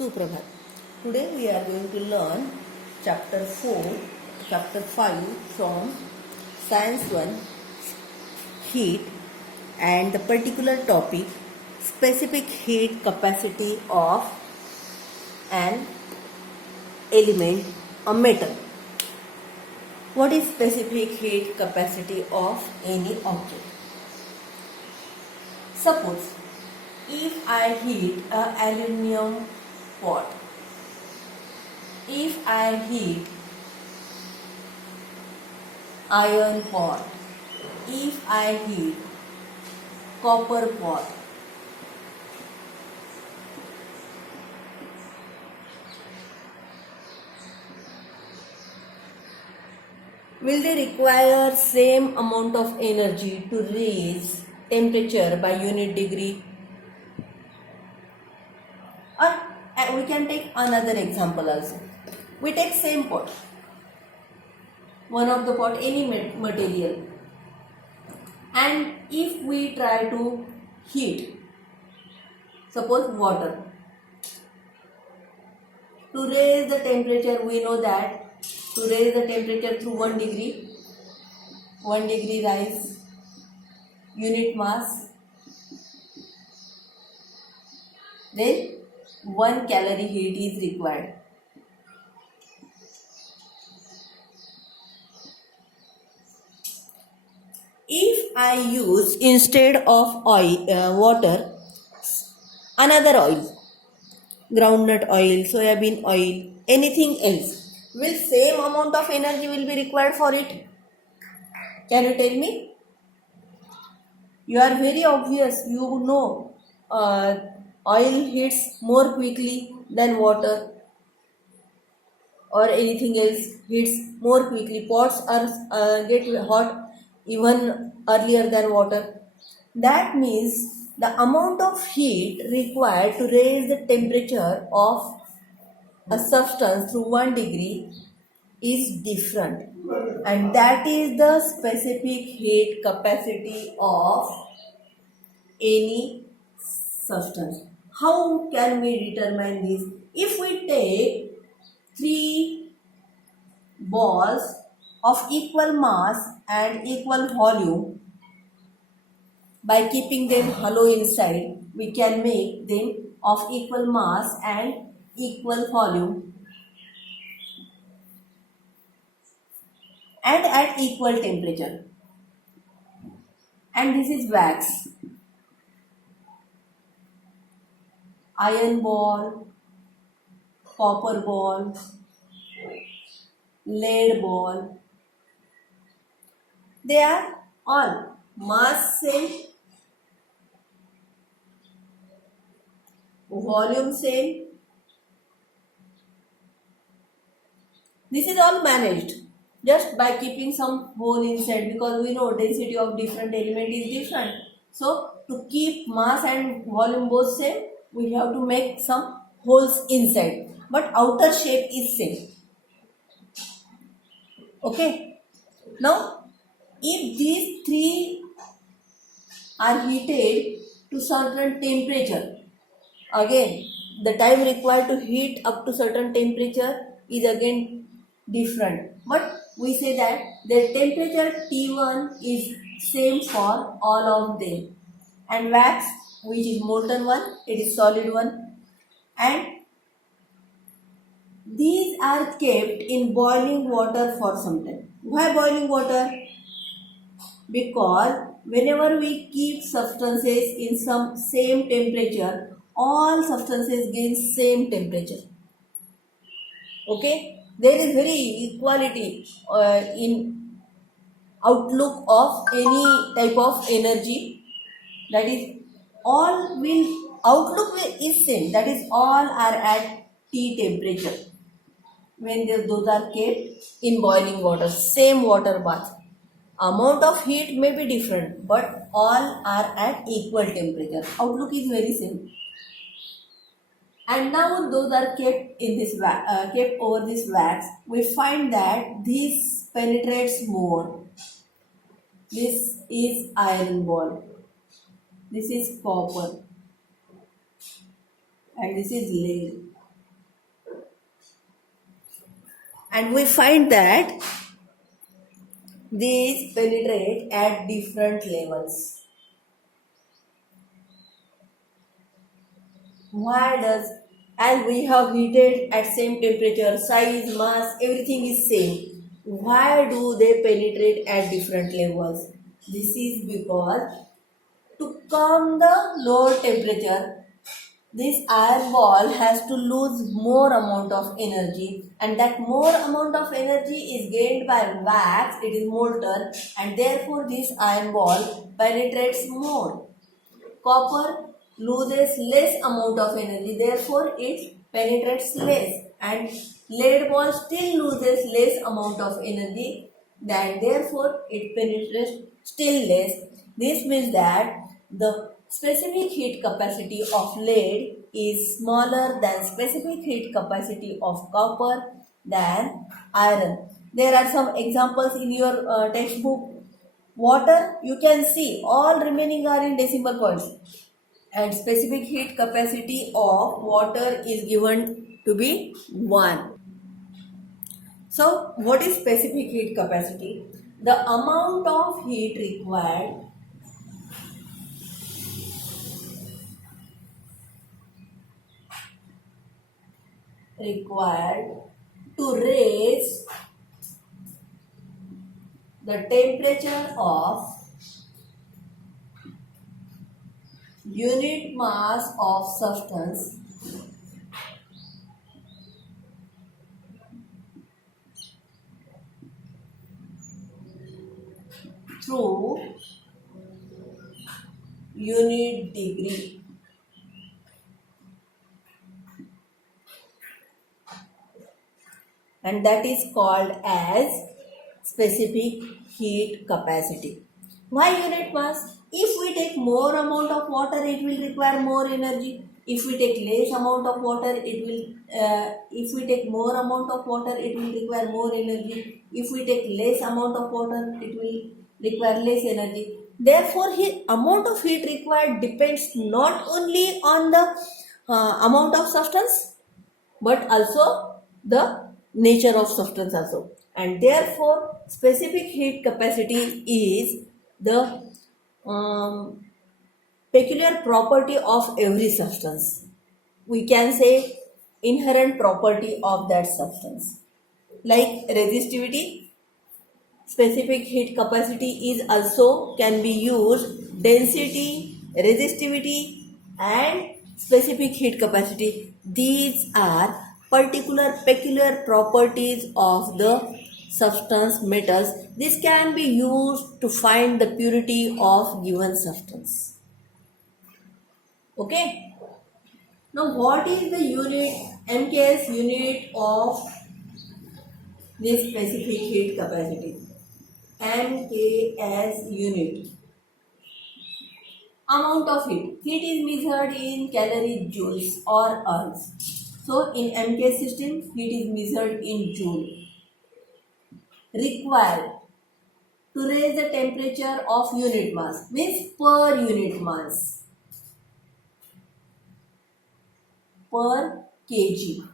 Suprabhat. Today we are going to learn chapter 5 from Science 1, heat, and the particular topic specific heat capacity of an element, a metal. What is specific heat capacity of any object? Suppose if I heat a aluminium pot, if I heat iron pot, if I heat copper pot, will they require same amount of energy to raise temperature by unit degree? Or we can take another example also. We take same pot, one of the pot, any material, and if we try to heat, suppose water, to raise the temperature, we know that to raise the temperature through 1 degree rise, unit mass, then 1 calorie heat is required. If I use instead of water, another oil, groundnut oil, soybean oil, anything else, will same amount of energy will be required for it? Can you tell me? You are very obvious, you know oil heats more quickly than water or anything else heats more quickly. Pots are get hot even earlier than water. That means the amount of heat required to raise the temperature of a substance through 1 degree is different, and that is the specific heat capacity of any substance. How can we determine this? If we take 3 balls of equal mass and equal volume, by keeping them hollow inside, we can make them of equal mass and equal volume and at equal temperature. And this is wax, iron ball, copper ball, lead ball. They are all mass same, volume same. This is all managed just by keeping some hole inside, because we know density of different element is different. So to keep mass and volume both same, we have to make some holes inside, but outer shape is same. Okay. Now if these 3 are heated to certain temperature, again the time required to heat up to certain temperature is again different, but we say that the temperature T1 is same for all of them, and wax, which is molten one, it is solid one, and these are kept in boiling water for some time. Why boiling water? Because whenever we keep substances in some same temperature, all substances gain same temperature. Okay, there is very equality in outlook of any type of energy. That is, all will outlook is same. That is, all are at T temperature when those are kept in boiling water, same water bath. Amount of heat may be different, but all are at equal temperature. Outlook is very same. And now those are kept in this kept over this wax. We find that this penetrates more. This is iron ball. This is copper. And this is lead. And we find that these penetrate at different levels. Why does, as we have heated at same temperature, size, mass, everything is same. Why do they penetrate at different levels? This is because to calm the lower temperature, this iron ball has to lose more amount of energy, and that more amount of energy is gained by wax, it is molten, and therefore this iron ball penetrates more. Copper loses less amount of energy, therefore it penetrates less, and lead ball still loses less amount of energy, then therefore it penetrates still less. This means that the specific heat capacity of lead is smaller than specific heat capacity of copper than iron. There are some examples in your textbook. Water, you can see all remaining are in decimal points, and specific heat capacity of water is given to be 1. So what is specific heat capacity? The amount of heat required to raise the temperature of unit mass of substance through unit degree. And that is called as specific heat capacity. Why unit mass? If we take more amount of water, it will require more energy. If we take less amount of water, it will. If we take more amount of water, it will require more energy. If we take less amount of water, it will require less energy. Therefore, amount of heat required depends not only on the amount of substance, but also the nature of substance also, and therefore specific heat capacity is the peculiar property of every substance. We can say inherent property of that substance, like resistivity. Specific heat capacity is also can be used density, resistivity, and specific heat capacity. These are particular peculiar properties of the substance metals. This can be used to find the purity of given substance. Okay. Now what is the unit, MKS unit of this specific heat capacity? MKS unit. Amount of heat. Heat is measured in calorie joules or ergs. So in MKS system, heat is measured in joule. Required to raise the temperature of unit mass, means per unit mass, per kg,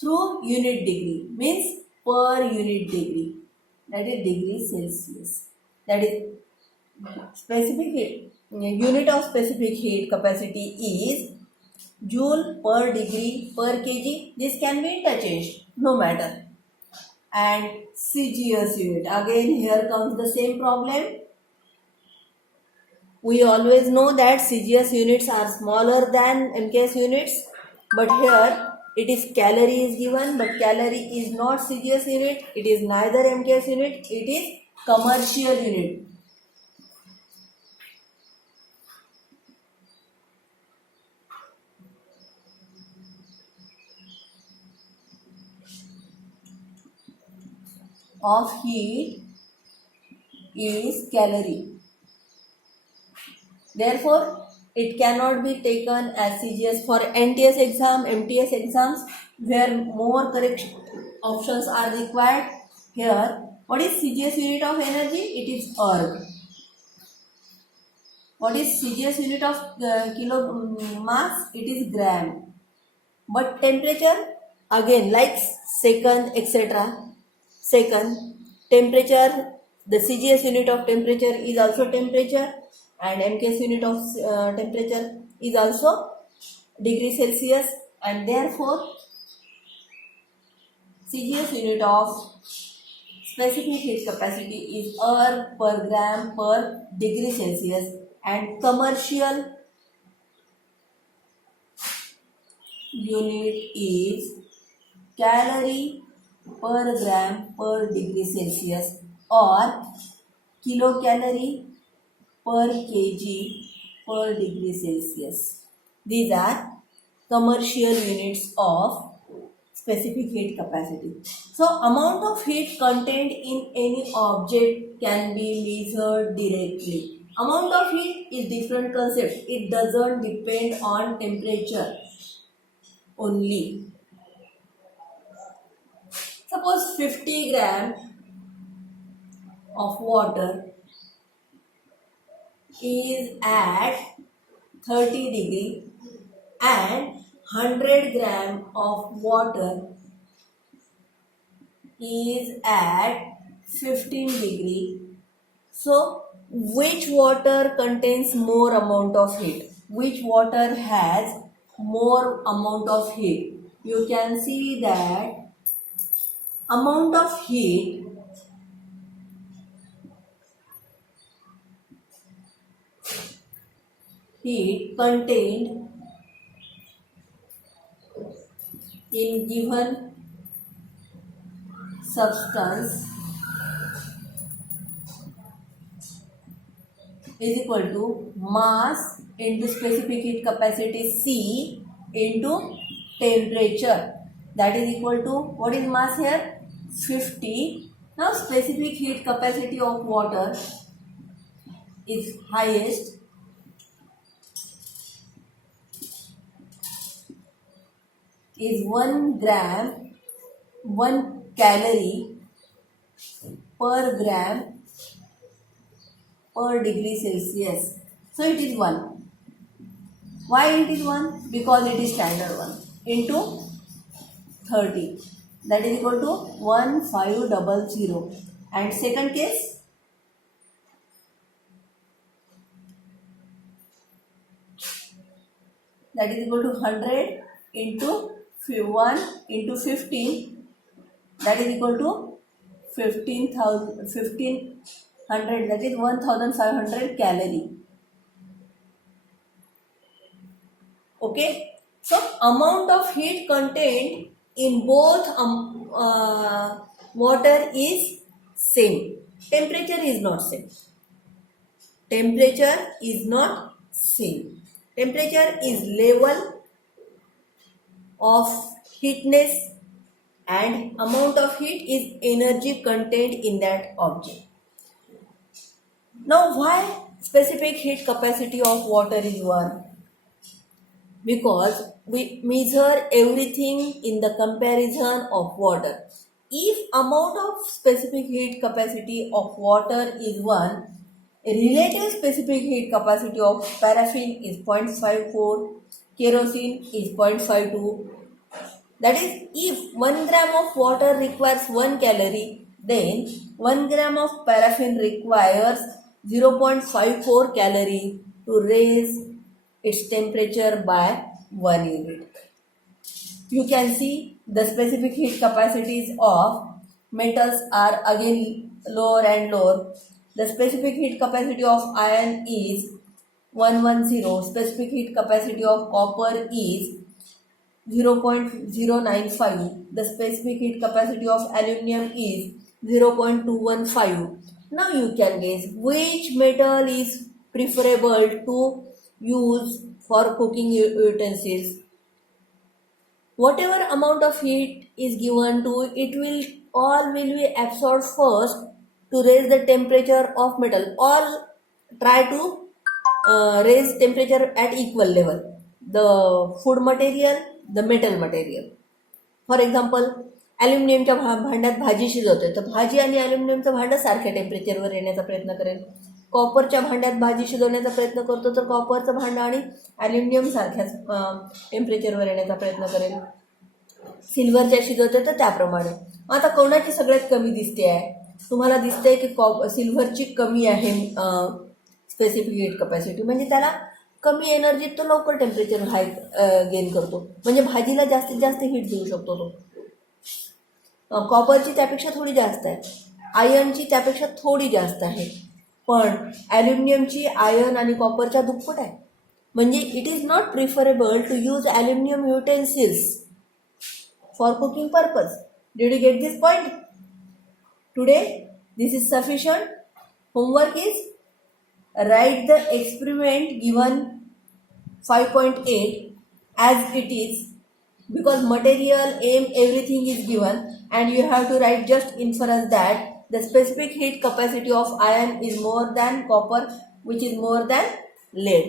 through unit degree, means per unit degree, that is degree Celsius. That is specific heat. Unit of specific heat capacity is joule per degree per kg. This can be interchanged, no matter. And CGS unit. Again, here comes the same problem. We always know that CGS units are smaller than MKS units, but here it is calorie is given, but calorie is not CGS unit. It is neither MKS unit. It is commercial unit. Of heat is calorie. Therefore, it cannot be taken as CGS for NTS exam, MTS exams, where more correct options are required. Here, what is CGS unit of energy? It is erg. What is CGS unit of kilo mass? It is gram. But temperature, again like second, etc. Second, temperature, the CGS unit of temperature is also temperature, and MKS unit of temperature is also degree Celsius, and therefore CGS unit of specific heat capacity is per gram per degree Celsius, and commercial unit is calorie per gram per degree Celsius or kilocalorie per kg per degree Celsius. These are commercial units of specific heat capacity. So amount of heat contained in any object can be measured directly. Amount of heat is different concept. It doesn't depend on temperature only. Suppose 50 gram of water is at 30 degree and 100 gram of water is at 15 degree. So which water contains more amount of heat? Which water has more amount of heat? You can see that amount of heat contained in given substance is equal to mass into specific heat capacity C into temperature. That is equal to, what is mass here? 50. Now specific heat capacity of water is highest, is 1 gram 1 calorie per gram per degree Celsius. So it is 1. Why it is 1? Because it is standard 1 into 30. That is equal to 1500. And second case, that is equal to 100 into 1 into 15. That is equal to 1500. That is 1500 calorie. Okay. So amount of heat contained in both water is same. Temperature is not same. Temperature is not same. Temperature is level of heatness and amount of heat is energy contained in that object. Now why specific heat capacity of water is 1? Because we measure everything in the comparison of water. If amount of specific heat capacity of water is 1, relative specific heat capacity of paraffin is 0.54, kerosene is 0.52. That is, if 1 gram of water requires 1 calorie, then 1 gram of paraffin requires 0.54 calorie to raise its temperature by 1 unit. You can see the specific heat capacities of metals are again lower and lower. The specific heat capacity of iron is 110. Specific heat capacity of copper is 0.095. The specific heat capacity of aluminium is 0.215. Now you can guess which metal is preferable to use for cooking utensils. Whatever amount of heat is given to it, will be absorbed first to raise the temperature of metal. All try to raise temperature at equal level. The food material, the metal material. For example ॲल्युमिनियमच्या भांड्यात भाजी शिजवते तर भाजी आणि ॲल्युमिनियमचं भांडं सारख्या टेम्परेचरवर येण्याचा प्रयत्न करेल. कॉपरच्या भांड्यात भाजी शिजवण्याचा प्रयत्न करतो तर कॉपरचं भांडं आणि ॲल्युमिनियम सारख्याच टेम्परेचरवर येण्याचा प्रयत्न करेल. सिल्वरच्या शिजवते तर त्याप्रमाणे. आता कोणाची सगळ्यात कमी दिसते आहे? तुम्हाला दिसतंय की सिल्वरची कमी आहे स्पेसिफिक हीट कपॅसिटी, म्हणजे त्याला कमी एनर्जीत तो लवकर टेम्परेचर हाय गेन करतो, म्हणजे भाजीला जास्तीत जास्त हीट देऊ शकतो तो. कॉपरची त्यापेक्षा थोडी जास्त आहे, आयर्नची त्यापेक्षा थोडी जास्त आहे, पण ॲल्युमिनियमची आयर्न आणि कॉपरच्या दुप्पट आहे. म्हणजे it is not preferable to use aluminium utensils for cooking purpose. Did you get this point? Today this is sufficient. Homework is write the experiment given 5.8 as it is, because material, aim, everything is given, and you have to write just inference that the specific heat capacity of iron is more than copper, which is more than lead.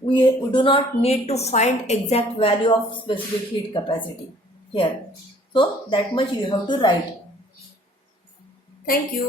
We do not need to find exact value of specific heat capacity here. So that much you have to write. Thank you.